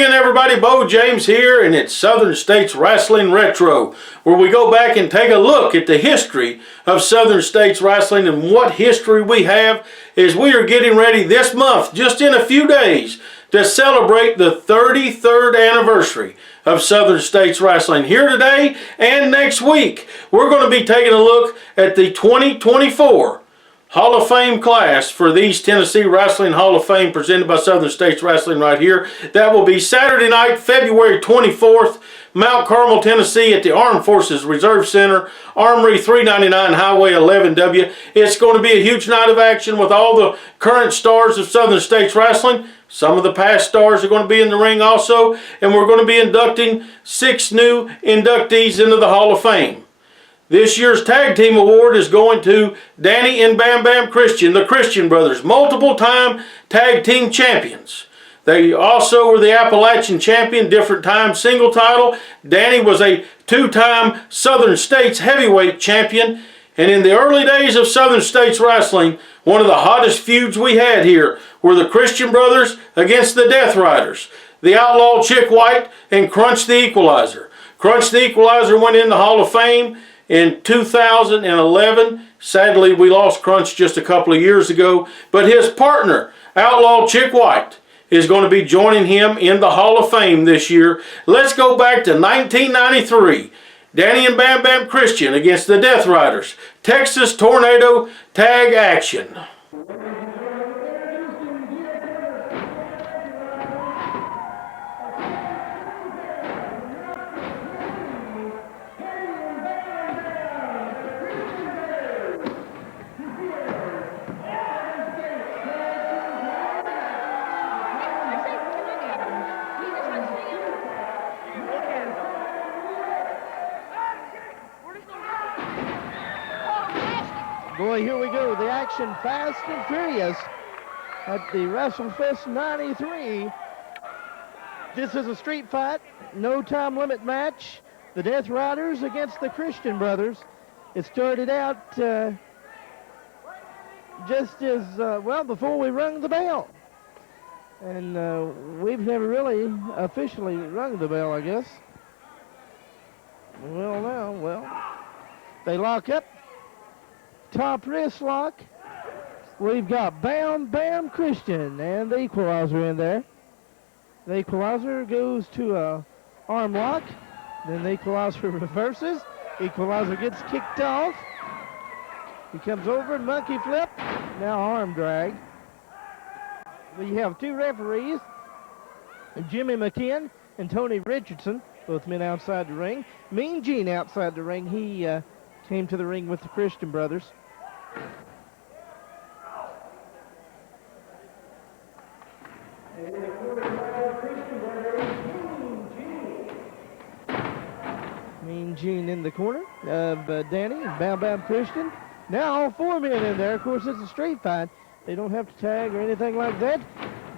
again, everybody. Beau James here, and it's Southern States Wrestling Retro, where we go back and take a look at the history of Southern States Wrestling and what history we have as we are getting ready this month, just in a few days, to celebrate the 33rd anniversary of Southern States Wrestling. Here today and next week, we're going to be taking a look at the 2024 Hall of Fame class for the East Tennessee Wrestling Hall of Fame presented by Southern States Wrestling right here. That will be Saturday night, February 24th, Mount Carmel, Tennessee at the Armed Forces Reserve Center, Armory 399 Highway 11W. It's going to be a huge night of action with all the current stars of Southern States Wrestling. Some of the past stars are going to be in the ring also, and we're going to be inducting 6 new inductees into the Hall of Fame. This year's Tag Team Award is going to Danny and Bam Bam Christian, the Christian brothers, multiple-time Tag Team Champions. They also were the Appalachian Champion, different time, single title. Danny was a 2-time Southern States Heavyweight Champion. And in the early days of Southern States Wrestling, one of the hottest feuds we had here were the Christian brothers against the Death Riders, the Outlaw Chick White and Crunch the Equalizer. Crunch the Equalizer went in the Hall of Fame in 2011. Sadly, we lost Crunch just a couple of years ago, but his partner, Outlaw Chick White, is going to be joining him in the Hall of Fame this year. Let's go back to 1993. Danny and Bam Bam Christian against the Death Riders. Texas Tornado Tag Action. Boy, here we go. The action fast and furious at the WrestleFest 93. This is a street fight, no time limit match. The Death Riders against the Christian brothers. It started out just as, well, before we rung the bell. And we've never really officially rung the bell, I guess. Well, now, they lock up. Top wrist lock. We've got Bam Bam Christian and the Equalizer in there. The Equalizer goes to a arm lock. Then the Equalizer reverses. Equalizer gets kicked off. He comes over, monkey flip. Now arm drag. We have 2 referees, Jimmy McKinn and Tony Richardson, both men outside the ring. Mean Gene outside the ring. He came to the ring with the Christian brothers. Mean Gene in the corner of Danny and Bam Bam Christian. Now all 4 men in there. Of course, it's a straight fight. They don't have to tag or anything like that.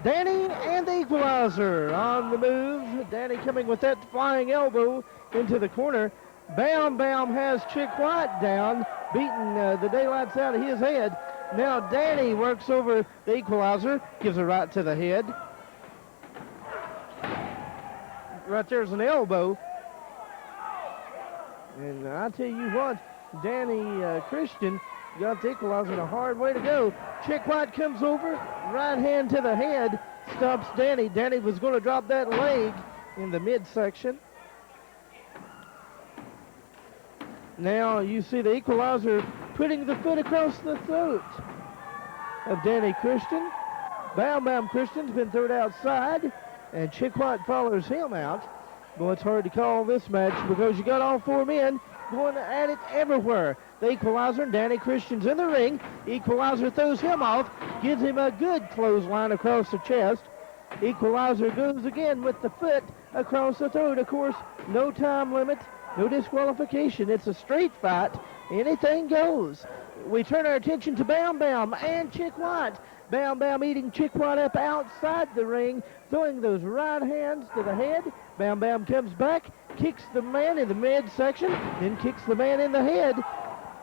Danny and the Equalizer on the move. Danny coming with that flying elbow into the corner. Bam Bam has Chick White down, beating the daylights out of his head. Now Danny works over the Equalizer, gives a right to the head. Right there's an elbow. And I tell you what, Danny Christian got the Equalizer in a hard way to go. Chick White comes over, right hand to the head, stops Danny. Danny was going to drop that leg in the midsection. Now you see the Equalizer putting the foot across the throat of Danny Christian. Bam Bam Christian's been thrown outside, and Chick White follows him out. Boy, it's hard to call this match because you got all 4 men going at it everywhere. The Equalizer and Danny Christian's in the ring. Equalizer throws him off, gives him a good clothesline across the chest. Equalizer goes again with the foot across the throat. Of course, no time limit. No disqualification. It's a straight fight. Anything goes. We turn our attention to Bam Bam and Chick White. Bam Bam eating Chick White up outside the ring, throwing those right hands to the head. Bam Bam comes back, kicks the man in the midsection, then kicks the man in the head.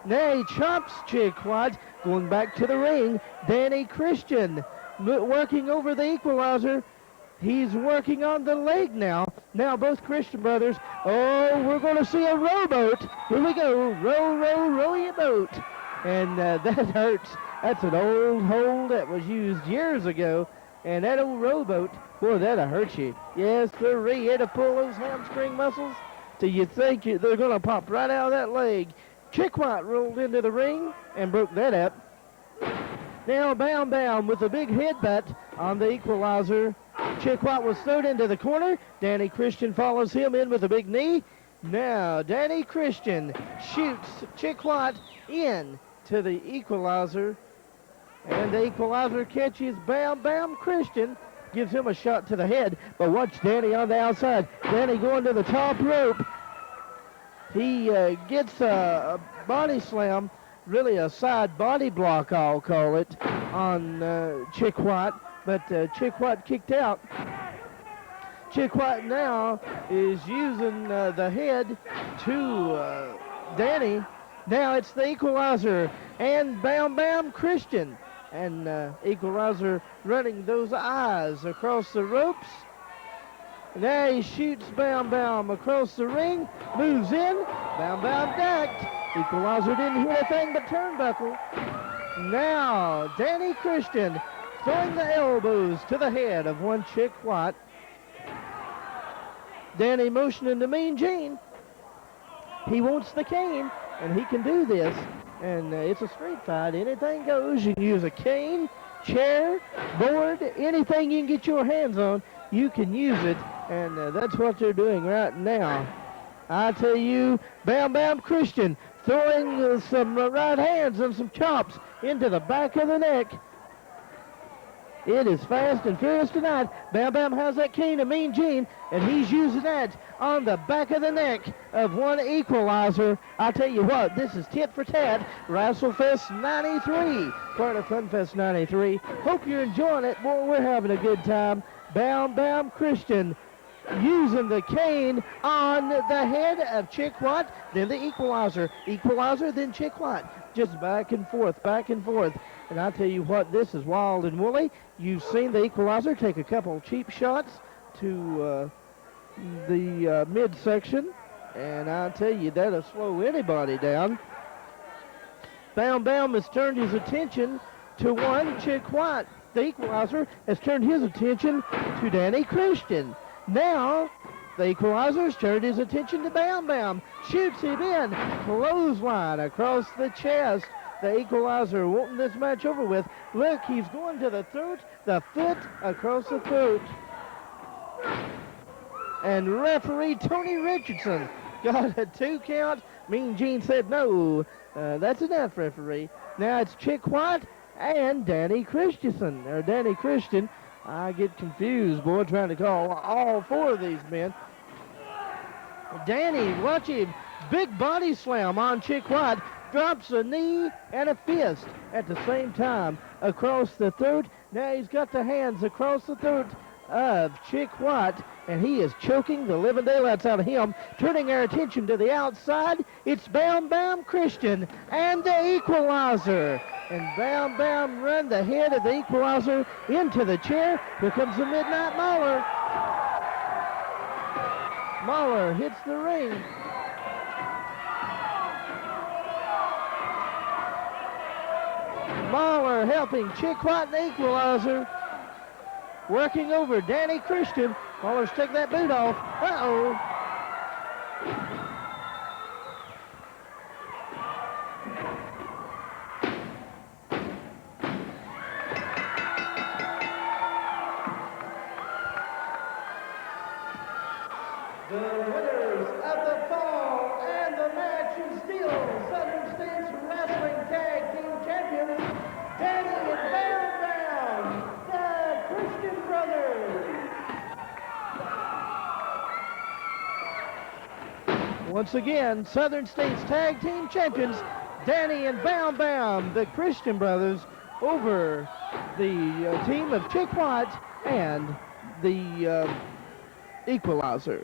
Now he chops Chick White, going back to the ring. Danny Christian working over the Equalizer. He's working on the leg now. Now both Christian brothers. Oh, we're going to see a rowboat. Here we go. Row, row, row your boat. And that hurts. That's an old hold that was used years ago. And that old rowboat, boy, that'll hurt you. Yes, sirree. It'll pull those hamstring muscles till you think they're going to pop right out of that leg. Chick White rolled into the ring and broke that up. Now Bam Bam with a big headbutt on the equalizer. Chick White was thrown into the corner. Danny Christian follows him in with a big knee. Now Danny Christian shoots Chick White in to the equalizer. And the equalizer catches Bam Bam Christian. Gives him a shot to the head. But watch Danny on the outside. Danny going to the top rope. He gets a body slam. Really a side body block, I'll call it, on Chick White. But Chick White kicked out. Chick White now is using the head to Danny. Now it's the equalizer and Bam Bam Christian. And equalizer running those eyes across the ropes. Now he shoots Bam Bam across the ring. Moves in. Bam Bam ducked. Equalizer didn't hit a thing but turnbuckle. Now Danny Christian throwing the elbows to the head of one Chick White. Danny motioning to Mean Gene. He wants the cane, and he can do this. And it's a street fight. Anything goes. You can use a cane, chair, board, anything you can get your hands on, you can use it. And that's what they're doing right now. I tell you, Bam Bam Christian throwing some right hands and some chops into the back of the neck. It is fast and furious tonight. Bam Bam has that cane of Mean Gene, and he's using that on the back of the neck of one equalizer. I tell you what, this is tit for tat. WrestleFest 93, part of FunFest 93. Hope you're enjoying it. Boy, we're having a good time. Bam Bam Christian using the cane on the head of Chick White, then the equalizer. Equalizer, then Chick White. Just back and forth, back and forth. And I tell you what, this is wild and woolly. You've seen the equalizer take a couple cheap shots to the midsection. And I tell you, that'll slow anybody down. Bam Bam has turned his attention to one Chick White. The equalizer has turned his attention to Danny Christian. Now, the equalizer has turned his attention to Bam Bam. Shoots him in. Clothesline across the chest. The equalizer wanting this match over with. Look, he's going to the throat. The foot across the throat. And referee Tony Richardson got a 2 count. Mean Gene said no. That's enough, referee. Now it's Chick White and Danny Christensen. Or Danny Christian. I get confused, boy, trying to call all 4 of these men. Danny, watch him. Big body slam on Chick White. Drops a knee and a fist at the same time across the throat. Now he's got the hands across the throat of Chick White, and he is choking the living daylights out of him. Turning our attention to the outside, it's Bam Bam Christian and the equalizer. And Bam Bam run the head of the equalizer into the chair. Here comes the Midnight Mauler. Mauler hits the ring. Mauler helping Chick White and the equalizer. Working over Danny Christian. Mauler's take that boot off. Uh-oh. The winners of the fall and the match is still Southern States Wrestling Tag Team Champions, Danny and Bam Bam, the Christian Brothers. Once again, Southern States Tag Team Champions, Danny and Bam Bam, the Christian Brothers, over the team of Chick White and the Equalizer.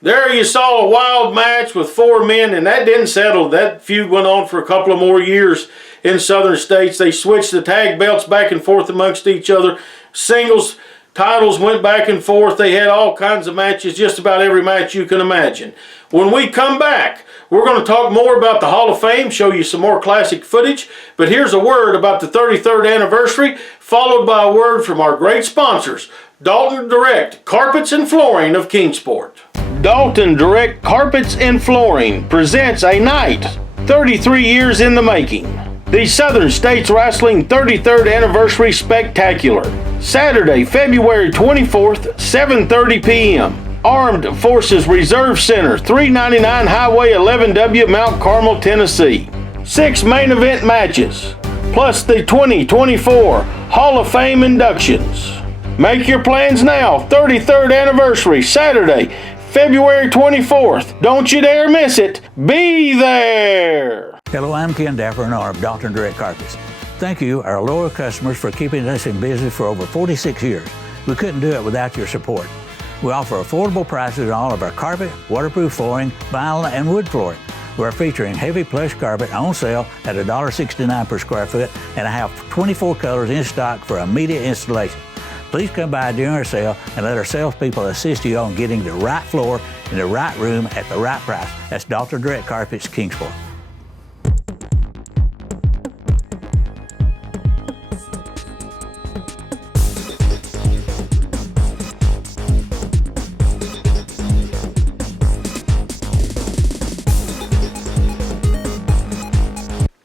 There you saw a wild match with 4 men, and that didn't settle. That feud went on for a couple of more years in Southern States. They switched the tag belts back and forth amongst each other. Singles titles went back and forth. They had all kinds of matches, just about every match you can imagine. When we come back, we're going to talk more about the Hall of Fame, show you some more classic footage. But here's a word about the 33rd anniversary, followed by a word from our great sponsors, Dalton Direct Carpets and Flooring of Kingsport. Dalton Direct Carpets and Flooring presents a night 33 years in the making. The Southern States Wrestling 33rd Anniversary Spectacular. Saturday, February 24th, 7:30 p.m. Armed Forces Reserve Center, 399 Highway 11W, Mount Carmel, Tennessee. 6 main event matches, plus the 2024 Hall of Fame inductions. Make your plans now. 33rd Anniversary, Saturday, February 24th. Don't you dare miss it. Be there. Hello, I'm Ken Dapper and of Dalton Direct Carpets. Thank you, our loyal customers, for keeping us in business for over 46 years. We couldn't do it without your support. We offer affordable prices on all of our carpet, waterproof flooring, vinyl, and wood flooring. We're featuring heavy plush carpet on sale at $1.69 per square foot, and I have 24 colors in stock for immediate installation. Please come by during our sale and let our salespeople assist you on getting the right floor in the right room at the right price. That's Dalton Direct Carpets, Kingsport.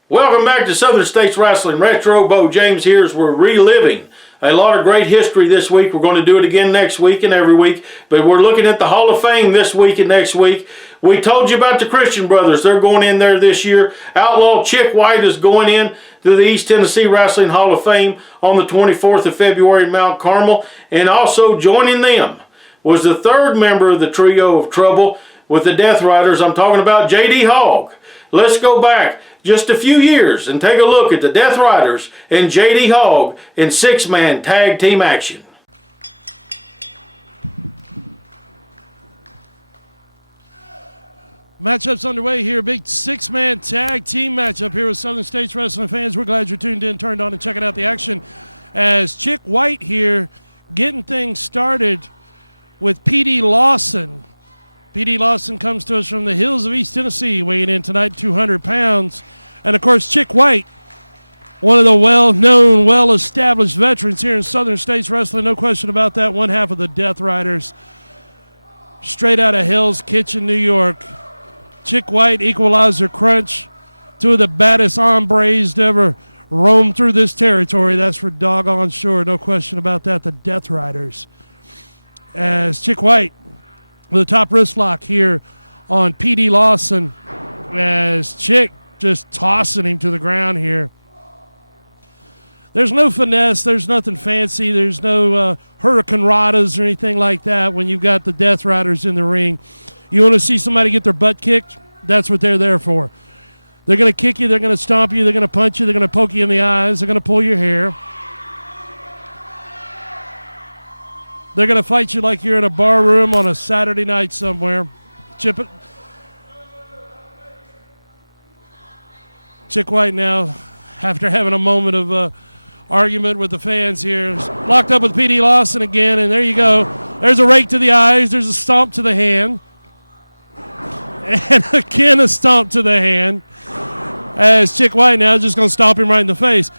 Welcome back to Southern States Wrestling Retro. Beau James here as we're reliving a lot of great history this week. We're going to do it again next week and every week, but we're looking at the Hall of Fame this week and next week. We told you about the Christian brothers. They're going in there this year. Outlaw Chick White is going in to the East Tennessee Wrestling Hall of Fame on the 24th of February in Mount Carmel. And also joining them was the 3rd member of the Trio of Trouble with the Death Riders. I'm talking about JD Hog. Let's go back just a few years and take a look at the Death Riders and JD Hog in 6-man tag team action. Matchups underway here. Big 6-man tag team matchup here with Southern States Wrestling fans. We're glad you're tuned in, turned on, and checking out the action as Chick White here getting things started with P.D. Lawson. P.D. Lawson comes to us from the hills of East Tennessee, weighing in tonight 200 pounds. And, of course, Chick White, one of the well-known, well-established veterans here in Southern States Wrestling. No question about that. One half of the Death Riders. Straight out of Hell's Kitchen, New York. Chick White, Equalizer Crunch. 2 of the baddest hombres to ever roam through this territory. That's for doggone sure. No question about that. The Death Riders. As Chick White with a top wrist lock here on P.D. Lawson as Chick just tossing him to the ground here. There's no finesse. There's nothing fancy. There's no hurricane radas or anything like that when you've got the Death Riders in the ring. You want to see somebody get their butt kicked? That's what they're there for. They're going to kick you. They're going to stomp you. They're going to punch you. They're going to poke you in the eyes. They're going to pull your hair. They're going to fight you like you're in a bar room on a Saturday night somewhere. Chick White now, after having a moment of argument with the fans here, is locked up with P.D. Lawson again, and there you go. There's a rake to the eyes. There's a stomp to the hand. And again, a stomp to the hand. As Chick White now is just going to stomp him right in the face.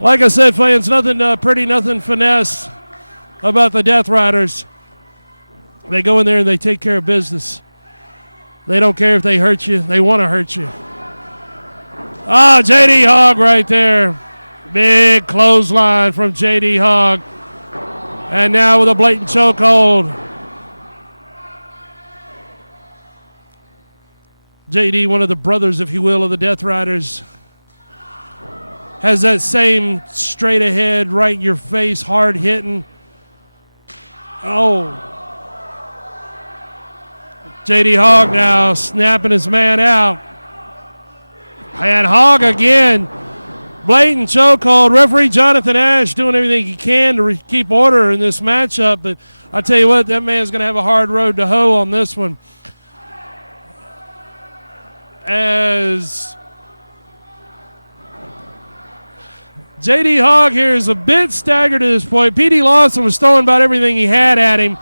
Like I said, fans, nothing pretty, nothing finesse about the Death Riders. They go in there and they take care of business. They don't care if they hurt you. They want to hurt you. Ah, JD Hog right there. Big clothesline from JD Hog. And now with a blatant chokehold. JD, one of the brothers, if you will, of the Death Riders, has that same straight ahead, right in your face, hard hitting. Oh. JD Hog now snapping his man out. And Hog again. Blatant chokehold. Referee Jonathan Ash doing everything he can to keep order in this matchup, but I tell you what, that man's going to have a hard road to hoe on this one. As JD Hog here is a bit staggered at this point. P.D. Lawson was throwing about everything he had at him.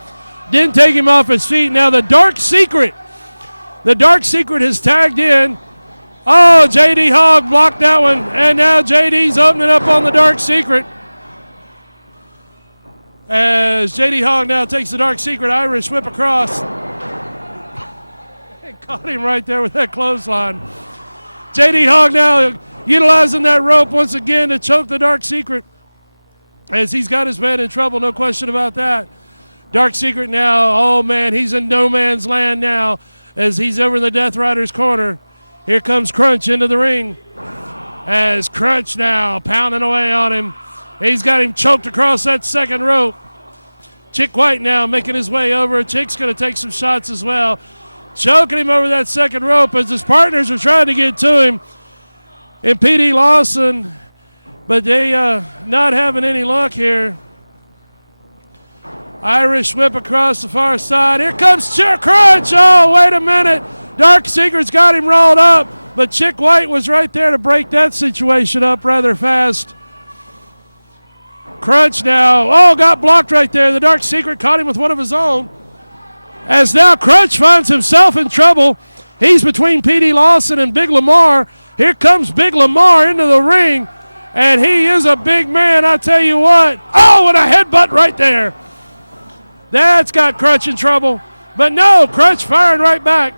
Didn't take him off his feet. Now the Dark Secret. The Dark Secret has tagged in. Oh, JD Hog blocked that one. And now JD's opening up on the Dark Secret. As JD Hog now takes the Dark Secret Irish whip across. And caught him right there with that clothesline. JD Hog now utilizing that rope once again to choke the Dark Secret. As he's got his man in trouble, no question about that. Dark Secret now, oh man, he's in no man's land now as he's over in the Death Rider's corner. Here comes Crunch into the ring. As Crunch now pounding away on him. He's got him choked across that second rope. Chick White now making his way over. Chick's going to take some shots as well. Choking him over that second rope as his partners are trying to get to him. And P.D. Lawson, but they not having any luck here. Irish whip across the far side. Here comes Crunch. Oh, wait a minute. Dark Secret's got him rolled up, but Chick White was right there to break that situation up rather fast. Crunch now. Oh, got blocked right there. The Dark Secret caught him with one of his own. As now Crunch finds himself in trouble. He's between P.D. Lawson and Big Lamar. Here comes Big Lamar into the ring, and he is a big man, I tell you what. Oh, and a headbutt right there. That's got Crunch in trouble. But no, Crunch firing right back.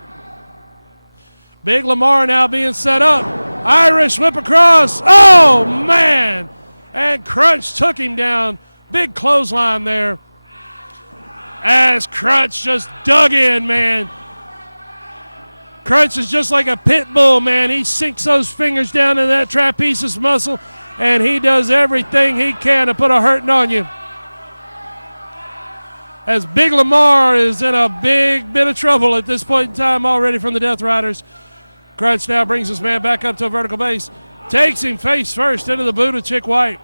Big Lamar now being set up. Irish whip across. Oh, man. And Crunch took him down. Big clothesline there. As Crunch just dug in, man. Crunch is just like a pit bull, man. He sinks those fingers down in that trapezius muscle, and he does everything he can to put a hurting on you. As Big Lamar is in a big bit of trouble at this point in time already from the Death Riders. Crunch now brings his man back up to a vertical base. Takes him face first into the boot of Chick White.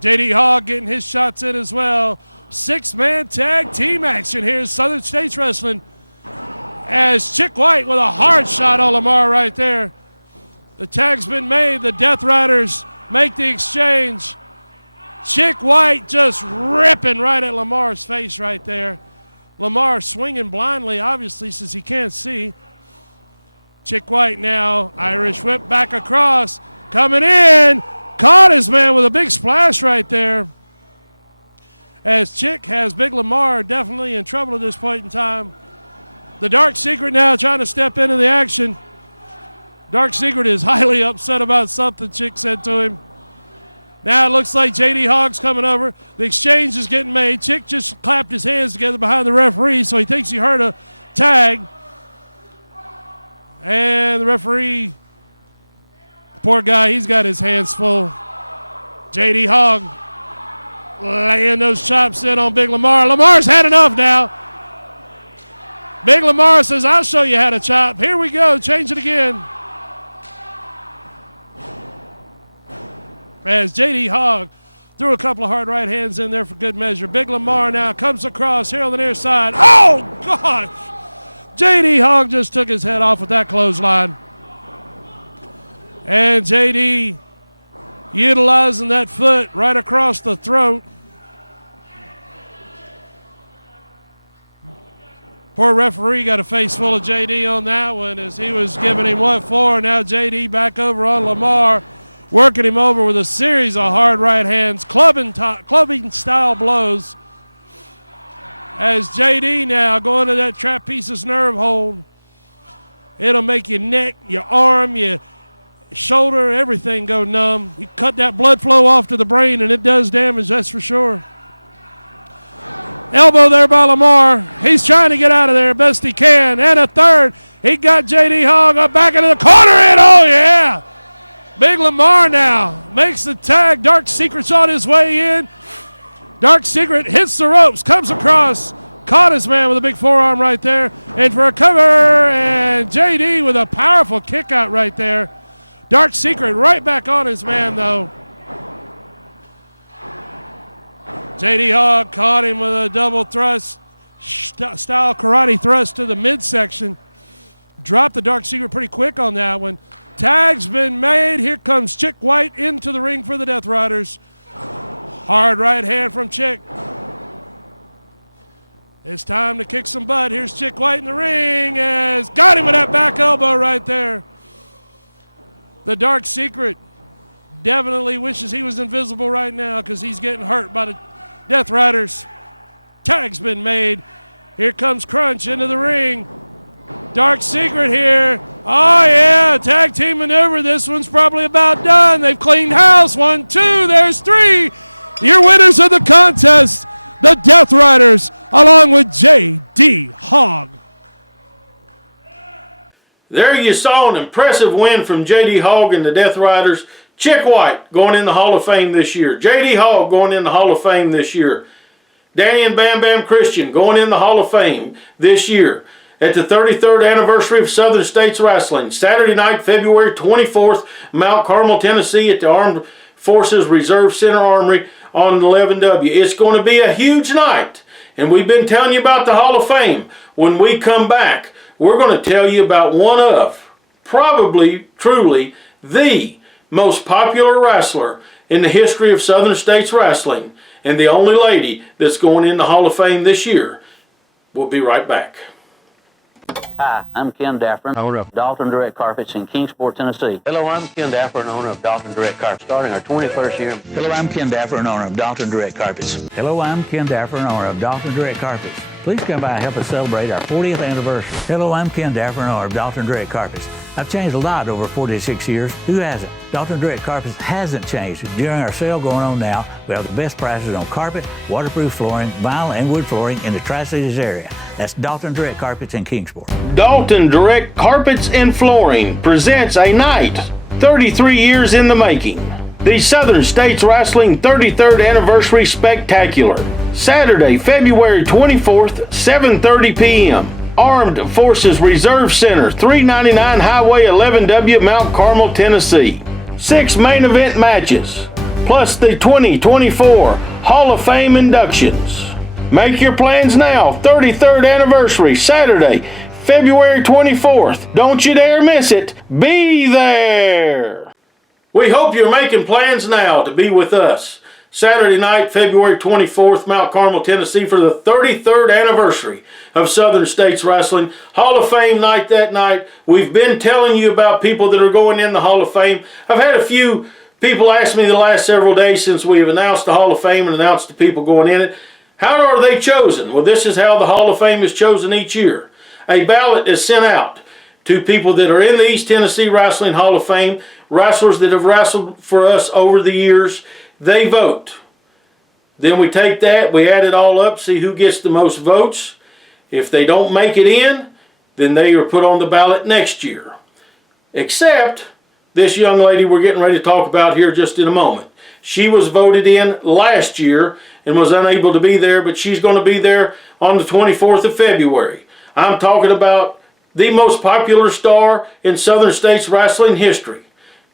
JD Hog getting his shots in as well. 6-man tag team action here in Southern States Wrestling. As Chick White with a hard shot on Lamar right there. The tag's been made. The Death Riders make the exchange. Chick White just ripping right at Lamar's face right there. Lamar swinging blindly, obviously, since he can't see. Chick White now, Irish whip back across, coming in. Caught his man with a big splash right there. As Chick has Big Lamar definitely in trouble at this point in time. The Dark Secret now trying to step into the action. Dark Secret is highly upset about something Chick said to him. Now it looks like JD Hogg's coming over. The exchange is getting made. Chick just clapped his hands together behind the referee, so he thinks he heard a tag. And the referee, poor guy, he's got his hands full. JD Hog laying those chops in on Big Lamar. Lamar's had enough now. Big Lamar says, I'll show you how to chop. Here we go. Change it again. As JD Hog threw a couple of hard right hands in there for good measure. Big Lamar now comes across here on the near side. Oh, gosh. JD Hog just took his head off with that clothesline. And JD utilizing that foot right across the throat. Poor referee got a face full of JD on that one as he was giving him what for. Now JD back over on Lamar, working him over with a series of hard right hands, clubbing style blows. As JD now going to that trapezius nerve hold. It'll make your neck, your arm, your shoulder, everything go numb. You cut that blood flow off to the brain and it does damage, that's for sure. Elbow there by Lamar. He's trying to get out of there best he can. And a third. He got JD Hog up back into the corner. And oh, yeah. Big Lamar now makes the tag. Dark Secret's on his way in. Dark Secret hits the ropes, comes across, caught his man with a big forearm right there. And for a cover, and JD with a powerful kick out right there. Dark Secret right back on his man, though. JD Hog caught him with a double thrust, style karate thrust to the midsection. Dropped the Dark Secret pretty quick on that one. Tag's been made. Here comes Chick White into the ring for the Death Riders. Hard right hand from Chick. It's time to kick some butt. Here's Chick White in the ring. Has got him with that back elbow right there. The Dark Secret definitely wishes he was invisible right now because he's getting hurt by the Death Riders. Tag's been made. Here comes Crunch into the ring. Dark Secret here. Oh, yeah, tag team maneuver. This one's probably about done. They've cleaned house. 1, 2, there's 3. Your winners of the contest, the Death Riders, along with JD Hog. There you saw an impressive win from JD Hog and the Death Riders. Chick White going in the Hall of Fame this year. JD Hog going in the Hall of Fame this year. Danny and Bam Bam Christian going in the Hall of Fame this year. At the 33rd anniversary of Southern States Wrestling, Saturday night, February 24th, Mount Carmel, Tennessee, at the Armed Forces Reserve Center Armory on 11W. It's going to be a huge night, and we've been telling you about the Hall of Fame. When we come back, we're going to tell you about one of, probably, truly, the most popular wrestler in the history of Southern States Wrestling, and the only lady that's going in the Hall of Fame this year. We'll be right back. Hi, I'm Ken Daffron, owner of Dalton Direct Carpets in Kingsport, Tennessee. Hello, I'm Ken Daffron, owner of Dalton Direct Carpets. Starting our 21st year. Hello, I'm Ken Daffron, owner of Dalton Direct Carpets. Hello, I'm Ken Daffron, owner of Dalton Direct Carpets. Please come by and help us celebrate our 40th anniversary. Hello, I'm Ken Daffron, owner of Dalton Direct Carpets. I've changed a lot over 46 years. Who hasn't? Dalton Direct Carpets hasn't changed. During our sale going on now, we have the best prices on carpet, waterproof flooring, vinyl, and wood flooring in the Tri-Cities area. That's Dalton Direct Carpets in Kingsport. Dalton Direct Carpets and Flooring presents a night 33 years in the making. The Southern States Wrestling 33rd Anniversary Spectacular. Saturday, February 24th, 7:30 p.m. Armed Forces Reserve Center, 399 Highway 11W, Mount Carmel, Tennessee. 6 main event matches, plus the 2024 Hall of Fame inductions. Make your plans now. 33rd anniversary, Saturday, February 24th. Don't you dare miss it. Be there. We hope you're making plans now to be with us. Saturday night, February 24th, Mount Carmel, Tennessee, for the 33rd anniversary of Southern States Wrestling. Hall of Fame night that night. We've been telling you about people that are going in the Hall of Fame. I've had a few people ask me the last several days since we've announced the Hall of Fame and announced the people going in it, how are they chosen? Well, this is how the Hall of Fame is chosen each year. A ballot is sent out to people that are in the East Tennessee Wrestling Hall of Fame, wrestlers that have wrestled for us over the years. They vote. Then we take that, we add it all up, see who gets the most votes. If they don't make it in, then they are put on the ballot next year. Except this young lady we're getting ready to talk about here just in a moment. She was voted in last year and was unable to be there, but she's going to be there on the 24th of February. I'm talking about the most popular star in Southern States Wrestling history.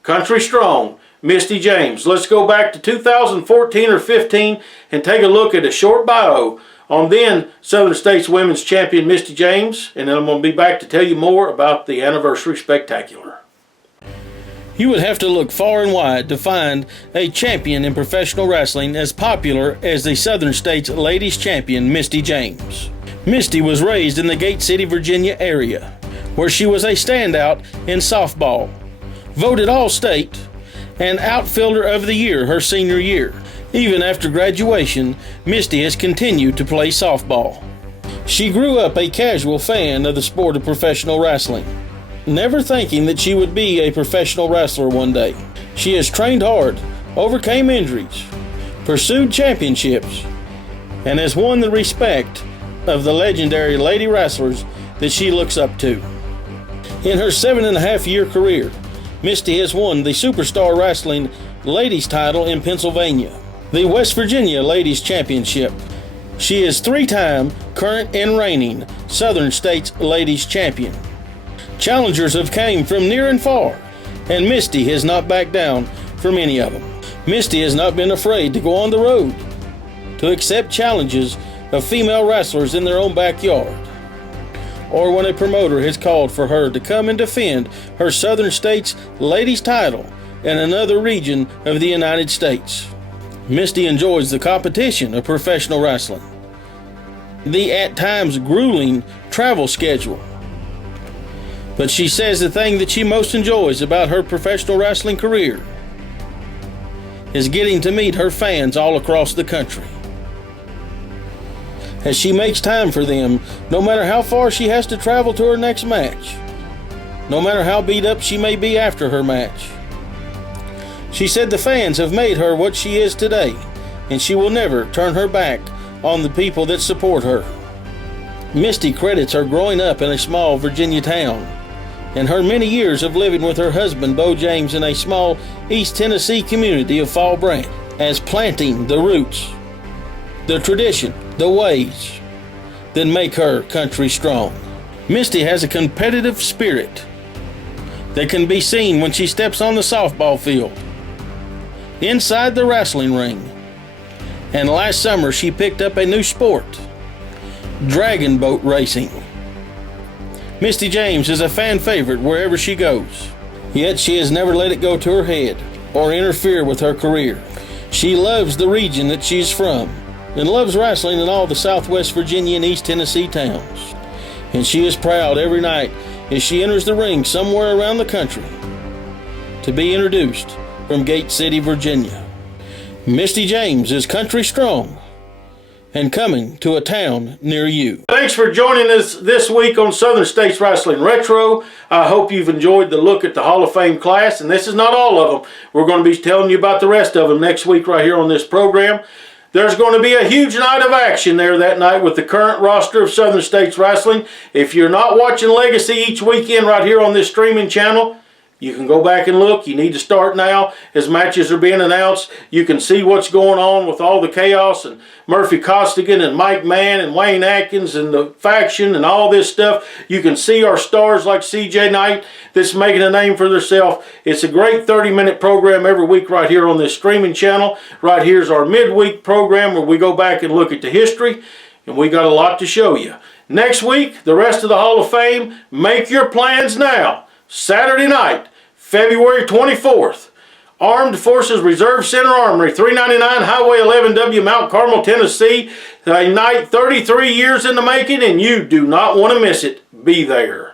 Country Strong, Misty James. Let's go back to 2014 or 15 and take a look at a short bio on then Southern States Women's Champion Misty James, and then I'm going to be back to tell you more about the Anniversary Spectacular. You would have to look far and wide to find a champion in professional wrestling as popular as the Southern States Ladies Champion Misty James. Misty was raised in the Gate City, Virginia area, where she was a standout in softball, voted All-State, and Outfielder of the Year her senior year. Even after graduation, Misty has continued to play softball. She grew up a casual fan of the sport of professional wrestling, never thinking that she would be a professional wrestler one day. She has trained hard, overcame injuries, pursued championships, and has won the respect of the legendary lady wrestlers that she looks up to. In her 7.5-year career, Misty has won the Superstar Wrestling Ladies title in Pennsylvania, the West Virginia Ladies Championship. She is 3-time current and reigning Southern States Ladies Champion. Challengers have came from near and far, and Misty has not backed down from any of them. Misty has not been afraid to go on the road to accept challenges of female wrestlers in their own backyard, or when a promoter has called for her to come and defend her Southern States ladies title in another region of the United States. Misty enjoys the competition of professional wrestling, the at times grueling travel schedule, but she says the thing that she most enjoys about her professional wrestling career is getting to meet her fans all across the country, as she makes time for them no matter how far she has to travel to her next match, no matter how beat up she may be after her match. She said the fans have made her what she is today, and she will never turn her back on the people that support her. Misty credits her growing up in a small Virginia town and her many years of living with her husband Beau James in a small East Tennessee community of Fall Branch as planting the roots, the tradition, the ways that make her country strong. Misty has a competitive spirit that can be seen when she steps on the softball field, inside the wrestling ring, and last summer she picked up a new sport, dragon boat racing. Misty James is a fan favorite wherever she goes, yet she has never let it go to her head or interfere with her career. She loves the region that she's from and loves wrestling in all the Southwest Virginia and East Tennessee towns. And she is proud every night as she enters the ring somewhere around the country to be introduced from Gate City, Virginia. Misty James is country strong and coming to a town near you. Thanks for joining us this week on Southern States Wrestling Retro. I hope you've enjoyed the look at the Hall of Fame class, and this is not all of them. We're going to be telling you about the rest of them next week right here on this program. There's going to be a huge night of action there that night with the current roster of Southern States Wrestling. If you're not watching Legacy each weekend right here on this streaming channel, you can go back and look. You need to start now as matches are being announced. You can see what's going on with all the chaos and Murphy Costigan and Mike Mann and Wayne Atkins and the faction and all this stuff. You can see our stars like CJ Knight that's making a name for themselves. It's a great 30-minute program every week right here on this streaming channel. Right here's our midweek program where we go back and look at the history, and we got a lot to show you. Next week, the rest of the Hall of Fame. Make your plans now. Saturday night, February 24th, Armed Forces Reserve Center Armory, 399 Highway 11W, Mount Carmel, Tennessee. A night 33 years in the making, and you do not want to miss it. Be there.